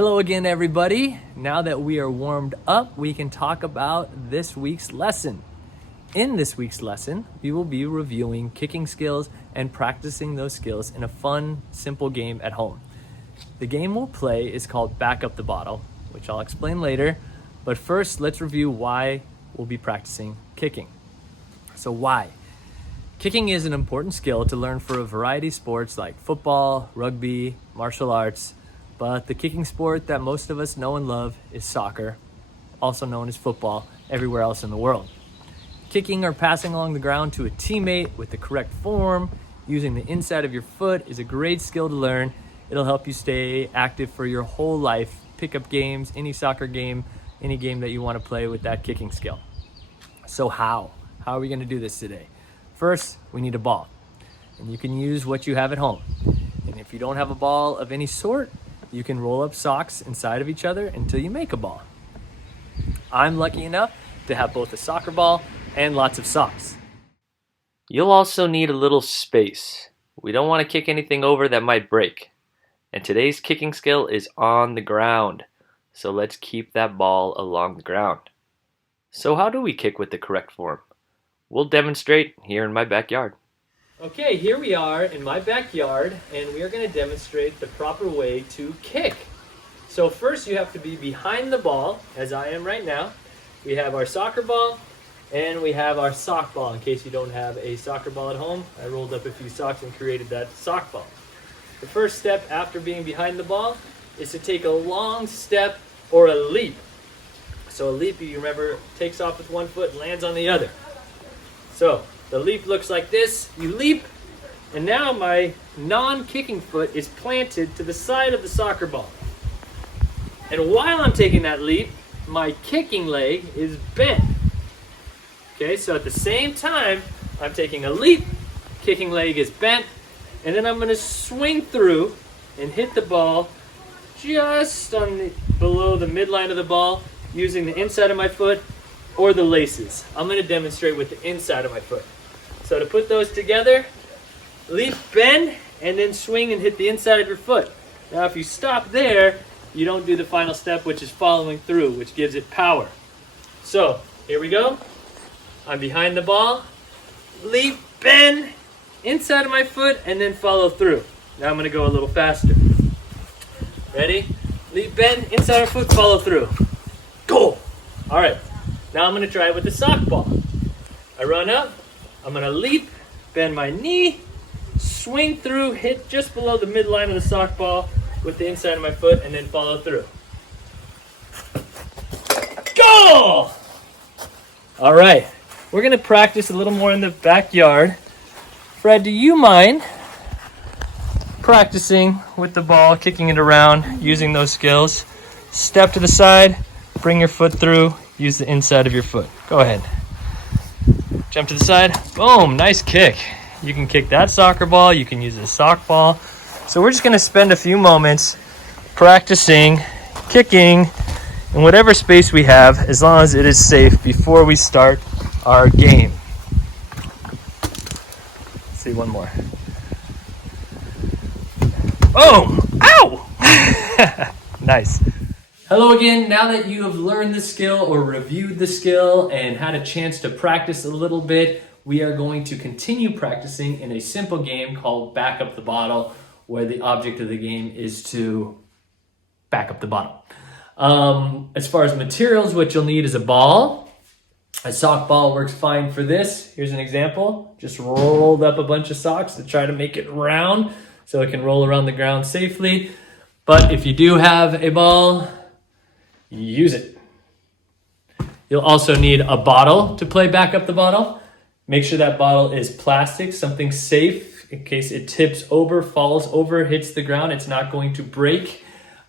Hello again, everybody. Now that we are warmed up, we can talk about this week's lesson. In this week's lesson, we will be reviewing kicking skills and practicing those skills in a fun, simple game at home. The game we'll play is called Back Up the Bottle, which I'll explain later. But first, let's review why we'll be practicing kicking. So why? Kicking is an important skill to learn for a variety of sports like football, rugby, martial arts. But the kicking sport that most of us know and love is soccer, also known as football, everywhere else in the world. Kicking or passing along the ground to a teammate with the correct form, using the inside of your foot is a great skill to learn. It'll help you stay active for your whole life, pick up games, any soccer game, any game that you want to play with that kicking skill. So how? How are we going to do this today? First, we need a ball, and you can use what you have at home. And if you don't have a ball of any sort, you can roll up socks inside of each other until you make a ball. I'm lucky enough to have both a soccer ball and lots of socks. You'll also need a little space. We don't want to kick anything over that might break. And today's kicking skill is on the ground. So let's keep that ball along the ground. So how do we kick with the correct form? We'll demonstrate here in my backyard. Okay, here we are in my backyard, and we are going to demonstrate the proper way to kick. So first you have to be behind the ball, as I am right now. We have our soccer ball, and we have our sock ball. In case you don't have a soccer ball at home, I rolled up a few socks and created that sock ball. The first step after being behind the ball is to take a long step or a leap. So a leap, you remember, takes off with one foot and lands on the other. So the leap looks like this. You leap, and now my non-kicking foot is planted to the side of the soccer ball. And while I'm taking that leap, my kicking leg is bent. Okay, so at the same time, I'm taking a leap, kicking leg is bent, and then I'm going to swing through and hit the ball just below the midline of the ball using the inside of my foot or the laces. I'm going to demonstrate with the inside of my foot. So to put those together, leap, bend, and then swing and hit the inside of your foot. Now if you stop there, you don't do the final step, which is following through, which gives it power. So here we go. I'm behind the ball, leap, bend, inside of my foot, and then follow through. Now I'm going to go a little faster. Ready? Leap, bend, inside of foot, follow through. Go! All right. Now I'm going to try it with the sock ball. I run up, I'm going to leap, bend my knee, swing through, hit just below the midline of the sock ball with the inside of my foot, and then follow through. Goal! All right, we're going to practice a little more in the backyard. Fred, do you mind practicing with the ball, kicking it around, using those skills? Step to the side, bring your foot through, use the inside of your foot. Go ahead. Jump to the side. Boom, nice kick. You can kick that soccer ball. You can use a sock ball. So we're just going to spend a few moments practicing kicking in whatever space we have, as long as it is safe, before we start our game. Let's see, one more. Boom! Ow! Nice. Hello again. Now that you have learned the skill or reviewed the skill and had a chance to practice a little bit, we are going to continue practicing in a simple game called Back Up the Bottle, where the object of the game is to back up the bottle. As far as materials, what you'll need is a ball. A sock ball works fine for this. Here's an example. Just rolled up a bunch of socks to try to make it round so it can roll around the ground safely. But if you do have a ball, use it. You'll also need a bottle to play Back Up the Bottle. Make sure that bottle is plastic, something safe in case it tips over, falls over, hits the ground. It's not going to break.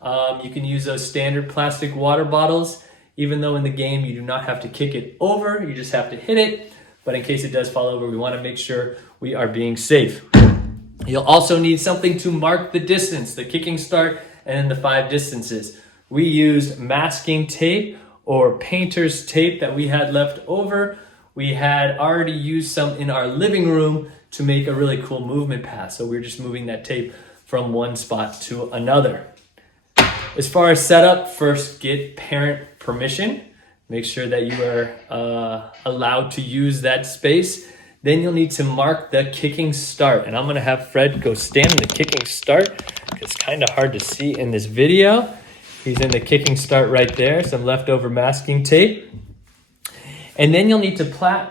You can use those standard plastic water bottles. Even though in the game you do not have to kick it over, you just have to hit it. But in case it does fall over, we want to make sure we are being safe. You'll also need something to mark the distance, the kicking start and the 5 distances. We used masking tape or painter's tape that we had left over. We had already used some in our living room to make a really cool movement path. So we're just moving that tape from one spot to another. As far as setup, first get parent permission. Make sure that you are allowed to use that space. Then you'll need to mark the kicking start. And I'm gonna have Fred go stand in the kicking start. It's kind of hard to see in this video. He's in the kicking start right there, some leftover masking tape. And then you'll need to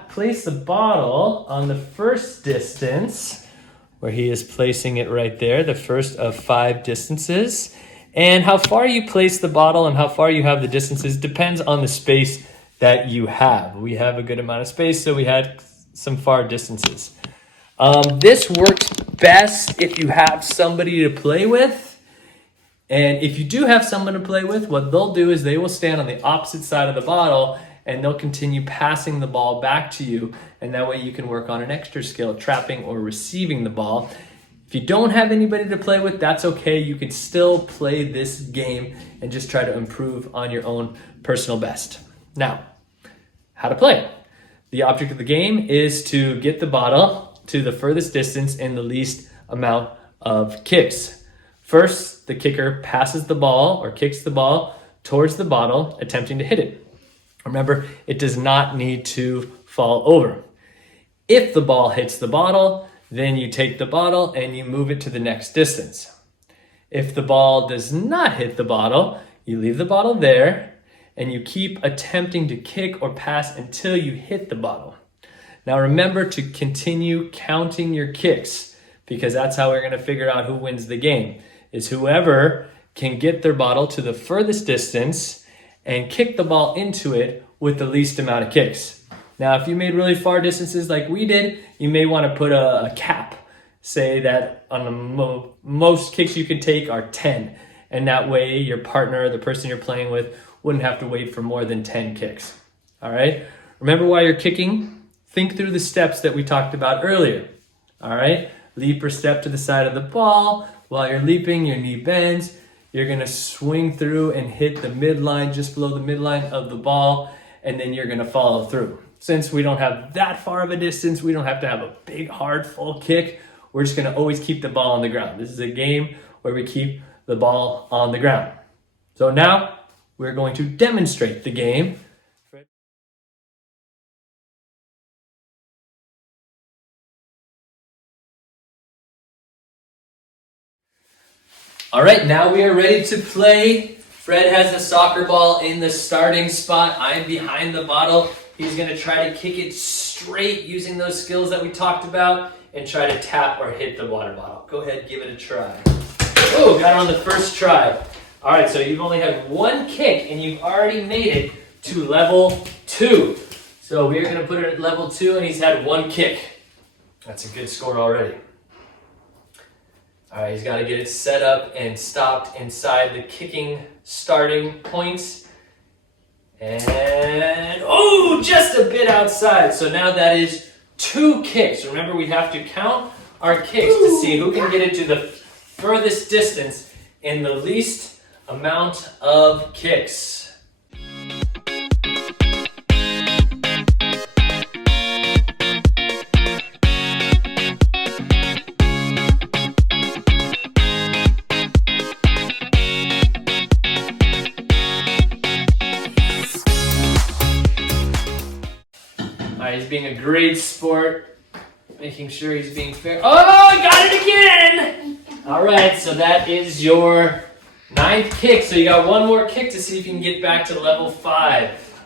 place the bottle on the first distance, where he is placing it right there, the first of 5 distances. And how far you place the bottle and how far you have the distances depends on the space that you have. We have a good amount of space, so we had some far distances. This works best if you have somebody to play with. And if you do have someone to play with, what they'll do is they will stand on the opposite side of the bottle and they'll continue passing the ball back to you. And that way you can work on an extra skill, trapping or receiving the ball. If you don't have anybody to play with, that's okay. You can still play this game and just try to improve on your own personal best. Now, how to play it. The object of the game is to get the bottle to the furthest distance in the least amount of kicks. First, the kicker passes the ball or kicks the ball towards the bottle, attempting to hit it. Remember, it does not need to fall over. If the ball hits the bottle, then you take the bottle and you move it to the next distance. If the ball does not hit the bottle, you leave the bottle there and you keep attempting to kick or pass until you hit the bottle. Now remember to continue counting your kicks, because that's how we're going to figure out who wins the game, is whoever can get their bottle to the furthest distance and kick the ball into it with the least amount of kicks. Now, if you made really far distances like we did, you may want to put a cap. Say that on the most kicks you can take are 10. And that way your partner, the person you're playing with, wouldn't have to wait for more than 10 kicks. All right? Remember, while you're kicking, think through the steps that we talked about earlier. All right? Leap or step to the side of the ball. While you're leaping, your knee bends. You're going to swing through and hit the midline, just below the midline of the ball, and then you're going to follow through. Since we don't have that far of a distance, we don't have to have a big, hard, full kick. We're just going to always keep the ball on the ground. This is a game where we keep the ball on the ground. So now we're going to demonstrate the game. All right, now we are ready to play. Fred has the soccer ball in the starting spot. I'm behind the bottle. He's gonna try to kick it straight using those skills that we talked about and try to tap or hit the water bottle. Go ahead, give it a try. Oh, got it on the first try. All right, so you've only had one kick and you've already made it to level 2. So we're gonna put it at level 2 and he's had one kick. That's a good score already. All right, he's got to get it set up and stopped inside the kicking starting points. And, oh, just a bit outside. So now that is 2 kicks. Remember, we have to count our kicks to see who can get it to the furthest distance in the least amount of kicks. He's being a great sport, making sure he's being fair. Oh, I got it again! All right, so that is your 9th kick. So you got one more kick to see if you can get back to level 5.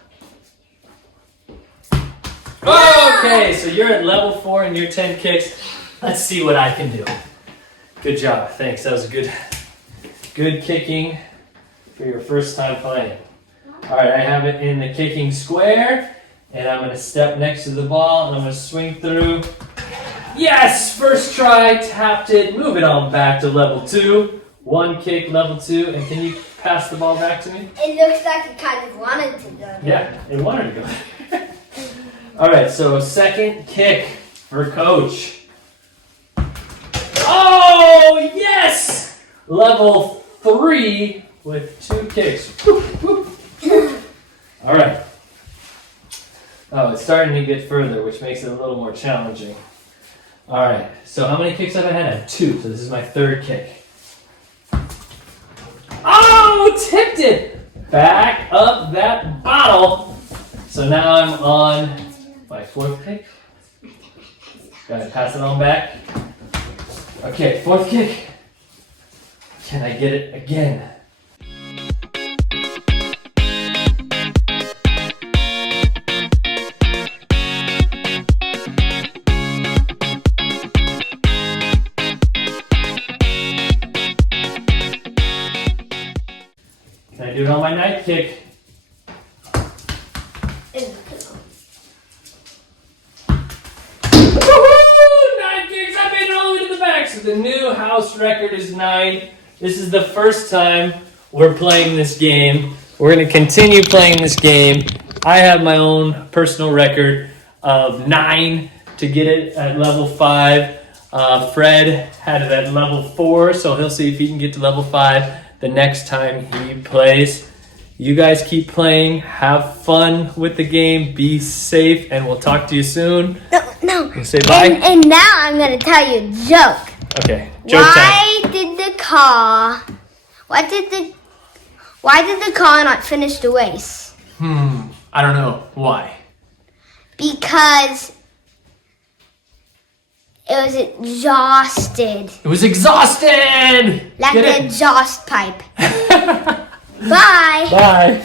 Okay, so you're at level 4 and you're 10 kicks. Let's see what I can do. Good job, thanks. That was a good kicking for your first time playing. All right, I have it in the kicking square. And I'm going to step next to the ball, and I'm going to swing through. Yes! First try, tapped it. Move it on back to level 2. One kick, level 2. And can you pass the ball back to me? It looks like it kind of wanted to go. Yeah, it wanted to go. All right, so second kick for Coach. Oh, yes! Level 3 with 2 kicks. All right. Oh, it's starting to get further, which makes it a little more challenging. All right, so how many kicks have I had? I have 2, so this is my 3rd kick. Oh, tipped it. Back up that bottle. So now I'm on my 4th kick. Gotta pass it on back. Okay, 4th kick. Can I get it again? Can I do it on my 9th kick? Woohoo! 9 kicks! I made it all the way to the back. So the new house record is 9. This is the first time we're playing this game. We're going to continue playing this game. I have my own personal record of 9 to get it at level 5. Fred had it at level 4, so he'll see if he can get to level 5 the next time he plays. You guys keep playing, have fun with the game, be safe, and we'll talk to you soon. No. We'll say bye. And now I'm gonna tell you a joke. Okay, joke time. Why did the car not finish the race? I don't know. Why? Because it was exhausted. It was exhausted! Like Get the it? exhaust pipe. Bye. Bye.